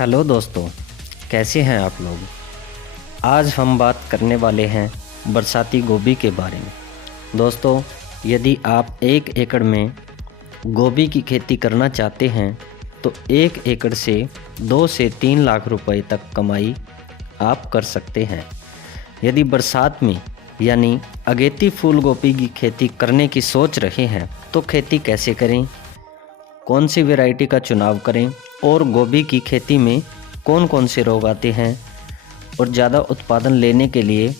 Hello दोस्तों, कैसे हैं आप लोग। आज हम बात करने वाले हैं बरसाती गोभी के बारे में। दोस्तों, यदि आप 1 एकड़ में गोभी की खेती करना चाहते हैं तो 1 एकड़ से 2 से 3 लाख रुपए तक कमाई आप कर सकते हैं। यदि बरसात में यानी अगेती फूल गोभी की खेती करने की सोच रहे हैं तो खेती कैसे करें, कौन सी वैरायटी का चुनाव करें और गोभी की खेती में कौन कौन से रोग आते हैं और ज़्यादा उत्पादन लेने के लिए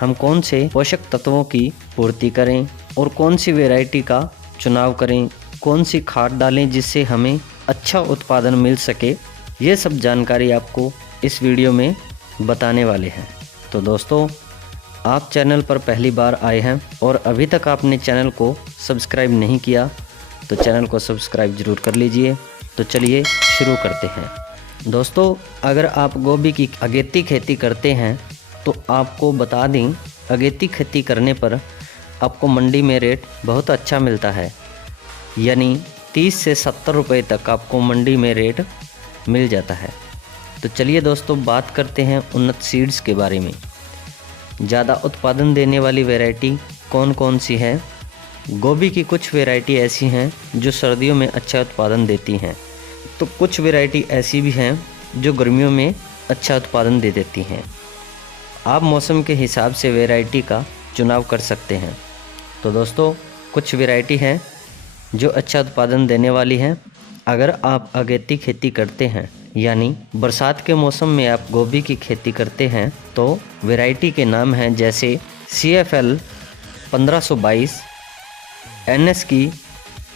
हम कौन से पोषक तत्वों की पूर्ति करें और कौन सी वैरायटी का चुनाव करें, कौन सी खाद डालें जिससे हमें अच्छा उत्पादन मिल सके, ये सब जानकारी आपको इस वीडियो में बताने वाले हैं। तो दोस्तों, आप चैनल पर पहली बार आए हैं और अभी तक आपने चैनल को सब्सक्राइब नहीं किया तो चैनल को सब्सक्राइब ज़रूर कर लीजिए। तो चलिए शुरू करते हैं। दोस्तों, अगर आप गोभी की अगेती खेती करते हैं तो आपको बता दें, अगेती खेती करने पर आपको मंडी में रेट बहुत अच्छा मिलता है, यानी 30 से 70 रुपये तक आपको मंडी में रेट मिल जाता है। तो चलिए दोस्तों, बात करते हैं उन्नत सीड्स के बारे में। ज़्यादा उत्पादन देने वाली वैरायटी कौन कौन सी है। गोभी की कुछ वैरायटी ऐसी हैं जो सर्दियों में अच्छा उत्पादन देती हैं, तो कुछ वैरायटी ऐसी भी हैं जो गर्मियों में अच्छा उत्पादन दे देती हैं। आप मौसम के हिसाब से वैरायटी का चुनाव कर सकते हैं। तो दोस्तों, कुछ वैरायटी हैं जो अच्छा उत्पादन देने वाली हैं। अगर आप अगेती खेती करते हैं यानी बरसात के मौसम में आप गोभी की खेती करते हैं तो वैरायटी के नाम हैं जैसे CFL 1522, NS की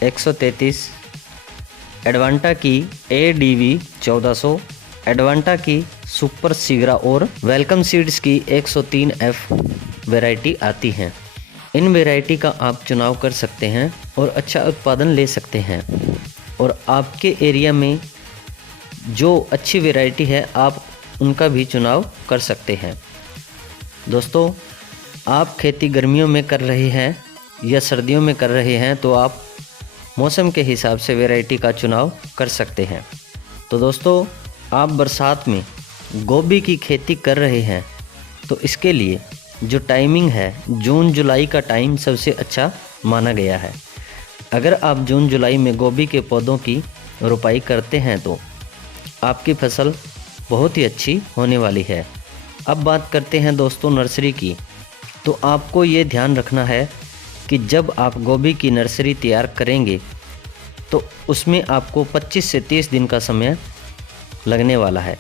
133, एडवांटा की ADV 1400, एडवांटा की सुपर सीगरा और वेलकम सीड्स की 103F वैरायटी आती हैं। इन वैरायटी का आप चुनाव कर सकते हैं और अच्छा उत्पादन ले सकते हैं। और आपके एरिया में जो अच्छी वैरायटी है आप उनका भी चुनाव कर सकते हैं। दोस्तों, आप खेती गर्मियों में कर रहे हैं या सर्दियों में कर रहे हैं तो आप मौसम के हिसाब से वैरायटी का चुनाव कर सकते हैं। तो दोस्तों, आप बरसात में गोभी की खेती कर रहे हैं तो इसके लिए जो टाइमिंग है, जून जुलाई का टाइम सबसे अच्छा माना गया है। अगर आप जून जुलाई में गोभी के पौधों की रोपाई करते हैं तो आपकी फसल बहुत ही अच्छी होने वाली है। अब बात करते हैं दोस्तों नर्सरी की। तो आपको ये ध्यान रखना है कि जब आप गोभी की नर्सरी तैयार करेंगे तो उसमें आपको 25 से 30 दिन का समय लगने वाला है।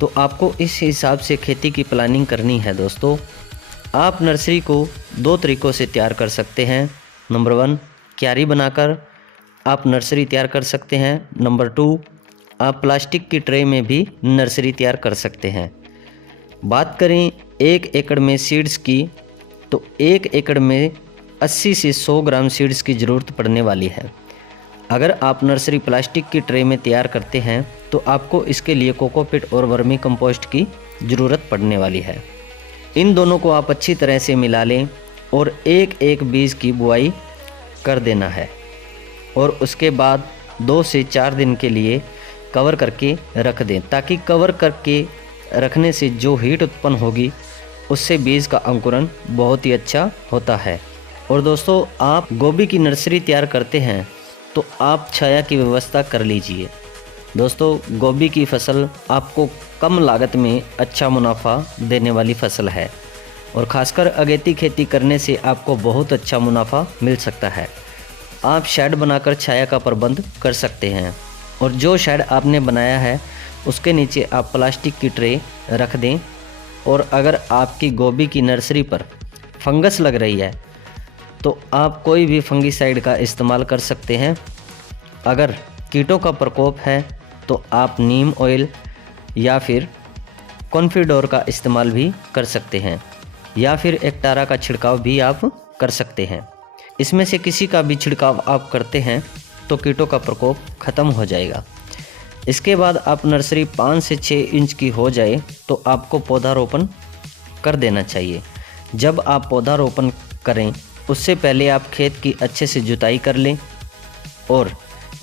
तो आपको इस हिसाब से खेती की प्लानिंग करनी है। दोस्तों, आप नर्सरी को 2 तरीक़ों से तैयार कर सकते हैं। नंबर 1, क्यारी बनाकर आप नर्सरी तैयार कर सकते हैं। नंबर 2, आप प्लास्टिक की ट्रे में भी नर्सरी तैयार कर सकते हैं। बात करें 1 एकड़ में सीड्स की तो 1 एकड़ में 80 से 100 ग्राम सीड्स की ज़रूरत पड़ने वाली है। अगर आप नर्सरी प्लास्टिक की ट्रे में तैयार करते हैं तो आपको इसके लिए कोकोपीट और वर्मी कंपोस्ट की ज़रूरत पड़ने वाली है। इन दोनों को आप अच्छी तरह से मिला लें और एक बीज की बुआई कर देना है और उसके बाद 2 से 4 दिन के लिए कवर करके रख दें, ताकि कवर करके रखने से जो हीट उत्पन्न होगी उससे बीज का अंकुरण बहुत ही अच्छा होता है। और दोस्तों, आप गोभी की नर्सरी तैयार करते हैं तो आप छाया की व्यवस्था कर लीजिए। दोस्तों, गोभी की फसल आपको कम लागत में अच्छा मुनाफा देने वाली फसल है और ख़ासकर अगेती खेती करने से आपको बहुत अच्छा मुनाफा मिल सकता है। आप शेड बनाकर छाया का प्रबंध कर सकते हैं और जो शेड आपने बनाया है उसके नीचे आप प्लास्टिक की ट्रे रख दें। और अगर आपकी गोभी की नर्सरी पर फंगस लग रही है तो आप कोई भी फंगिसाइड का इस्तेमाल कर सकते हैं। अगर कीटों का प्रकोप है तो आप नीम ऑयल या फिर कॉन्फिडोर का इस्तेमाल भी कर सकते हैं या फिर एक्टारा का छिड़काव भी आप कर सकते हैं। इसमें से किसी का भी छिड़काव आप करते हैं तो कीटों का प्रकोप ख़त्म हो जाएगा। इसके बाद आप नर्सरी 5 से 6 इंच की हो जाए तो आपको पौधारोपण कर देना चाहिए। जब आप पौधारोपण करें उससे पहले आप खेत की अच्छे से जुताई कर लें और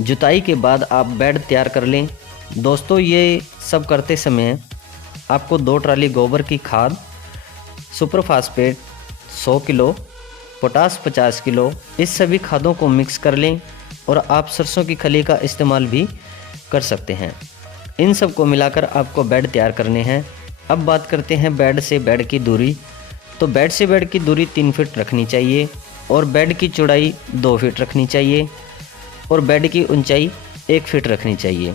जुताई के बाद आप बेड तैयार कर लें। दोस्तों ये सब करते समय आपको 2 ट्राली गोबर की खाद, super phosphate 100 kilo, potash 50 kilo, इस सभी खादों को मिक्स कर लें और आप सरसों की खली का इस्तेमाल भी कर सकते हैं। इन सब को मिलाकर आपको बेड तैयार करने हैं। अब बात करते हैं बेड से बेड की दूरी। तो बेड से बेड की दूरी 3 फीट रखनी चाहिए और बेड की चौड़ाई 2 फीट रखनी चाहिए और बेड की ऊंचाई 1 फीट रखनी चाहिए।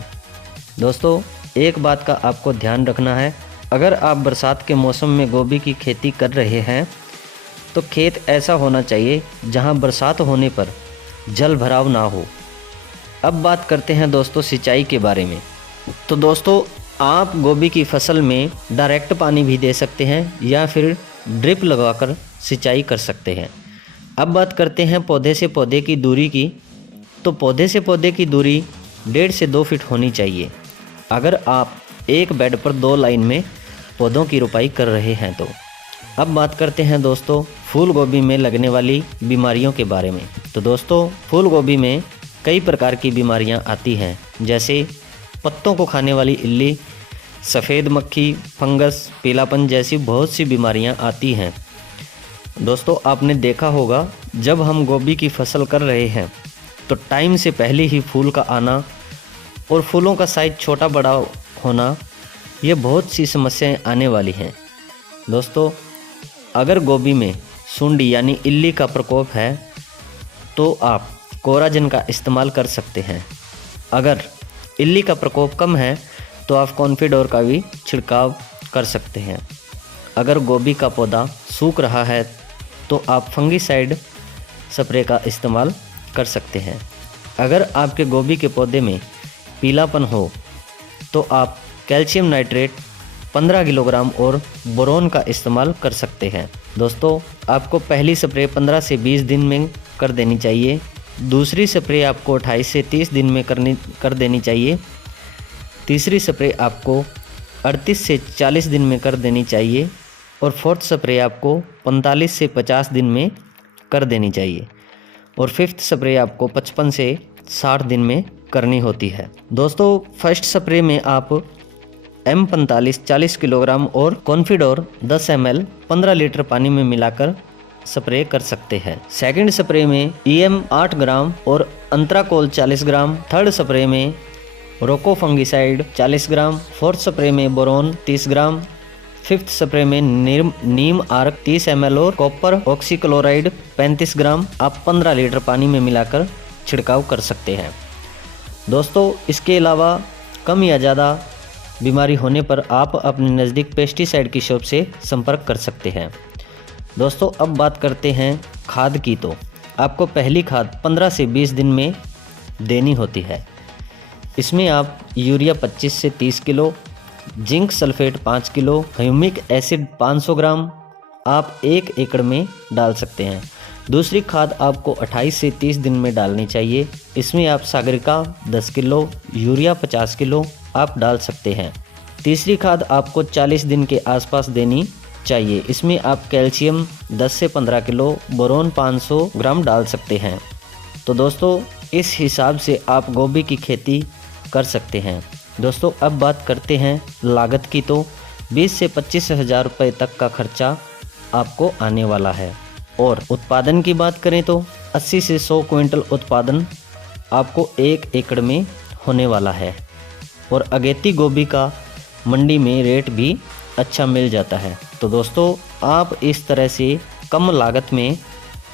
दोस्तों एक बात का आपको ध्यान रखना है, अगर आप बरसात के मौसम में गोभी की खेती कर रहे हैं तो खेत ऐसा होना चाहिए जहां बरसात होने पर जल भराव ना हो। अब बात करते हैं दोस्तों सिंचाई के बारे में। तो दोस्तों आप गोभी की फसल में डायरेक्ट पानी भी दे सकते हैं या फिर ड्रिप लगवाकर सिंचाई कर सकते हैं। अब बात करते हैं पौधे से पौधे की दूरी की। तो पौधे से पौधे की दूरी 1.5 से 2 फीट होनी चाहिए अगर आप एक बेड पर 2 लाइन में पौधों की रोपाई कर रहे हैं तो। अब बात करते हैं दोस्तों फूल गोभी में लगने वाली बीमारियों के बारे में। तो दोस्तों फूल गोभी में कई प्रकार की बीमारियां आती हैं, जैसे पत्तों को खाने वाली इल्ली, सफ़ेद मक्खी, फंगस, पीलापन जैसी बहुत सी बीमारियां आती हैं। दोस्तों आपने देखा होगा जब हम गोभी की फसल कर रहे हैं तो टाइम से पहले ही फूल का आना और फूलों का साइज छोटा बड़ा होना, ये बहुत सी समस्याएं आने वाली हैं। दोस्तों अगर गोभी में सुंडी यानी इल्ली का प्रकोप है तो आप कोराजन का इस्तेमाल कर सकते हैं। अगर इल्ली का प्रकोप कम है तो आप कॉन्फिडोर का भी छिड़काव कर सकते हैं। अगर गोभी का पौधा सूख रहा है तो आप फंगीसाइड स्प्रे का इस्तेमाल कर सकते हैं। अगर आपके गोभी के पौधे में पीलापन हो तो आप कैल्शियम नाइट्रेट 15 किलोग्राम और बोरोन का इस्तेमाल कर सकते हैं। दोस्तों आपको पहली स्प्रे 15 से 20 दिन में कर देनी चाहिए, दूसरी स्प्रे आपको 28 से 30 दिन में कर देनी चाहिए, तीसरी स्प्रे आपको 38 से 40 दिन में कर देनी चाहिए और फोर्थ स्प्रे आपको 45 से 50 दिन में कर देनी चाहिए और फिफ्थ स्प्रे आपको 55 से 60 दिन में करनी होती है। दोस्तों फर्स्ट स्प्रे में आप M45 40 किलोग्राम और कॉन्फिडोर 10 ml 15 लीटर पानी में मिलाकर स्प्रे कर सकते हैं। सेकंड स्प्रे में EM 8 ग्राम और अंतराकोल 40 ग्राम, थर्ड स्प्रे में रोको फंगिसाइड 40 ग्राम, फोर्थ स्प्रे में बोरोन 30 ग्राम, फिफ्थ स्प्रे में नीम आर्क 30 ml और कॉपर ऑक्सीक्लोराइड 35 ग्राम आप 15 लीटर पानी में मिलाकर छिड़काव कर सकते हैं। दोस्तों इसके अलावा कम या ज़्यादा बीमारी होने पर आप अपने नज़दीक पेस्टिसाइड की शॉप से संपर्क कर सकते हैं। दोस्तों अब बात करते हैं खाद की। तो आपको पहली खाद 15 से 20 दिन में देनी होती है। इसमें आप यूरिया 25 से 30 kilo, zinc sulphate 5 kilo, humic acid 500 ग्राम आप 1 एकड़ में डाल सकते हैं। दूसरी खाद आपको 28 से 30 दिन में डालनी चाहिए। इसमें आप सागरिका 10 किलो, यूरिया 50 किलो आप डाल सकते हैं। तीसरी खाद आपको 40 दिन के आसपास देनी चाहिए। इसमें आप कैल्शियम 10 से 15 किलो, बोरोन 500 ग्राम डाल सकते हैं। तो दोस्तों इस हिसाब से आप गोभी की खेती कर सकते हैं। दोस्तों अब बात करते हैं लागत की। तो 20 से 25 हज़ार रुपये तक का खर्चा आपको आने वाला है और उत्पादन की बात करें तो 80 से 100 क्विंटल उत्पादन आपको 1 एकड़ में होने वाला है और अगेती गोभी का मंडी में रेट भी अच्छा मिल जाता है। तो दोस्तों आप इस तरह से कम लागत में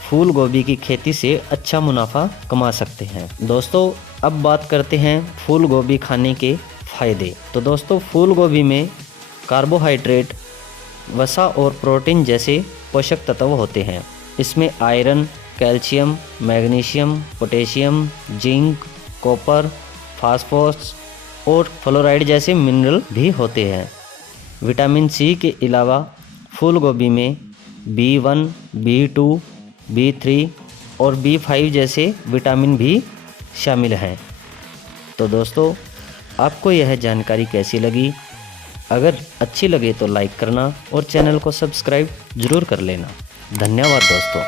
फूल गोभी की खेती से अच्छा मुनाफा कमा सकते हैं। दोस्तों अब बात करते हैं फूल गोभी खाने के फ़ायदे। तो दोस्तों फूल गोभी में कार्बोहाइड्रेट, वसा और प्रोटीन जैसे पोषक तत्व होते हैं। इसमें iron, calcium, magnesium, potassium, zinc, copper, phosphorus और फ्लोराइड जैसे मिनरल भी होते हैं। विटामिन सी के अलावा फूल गोभी में B1, B2, B3 और B5 जैसे विटामिन भी शामिल हैं। तो दोस्तों आपको यह जानकारी कैसी लगी? अगर अच्छी लगे तो लाइक करना और चैनल को सब्सक्राइब ज़रूर कर लेना। धन्यवाद दोस्तों।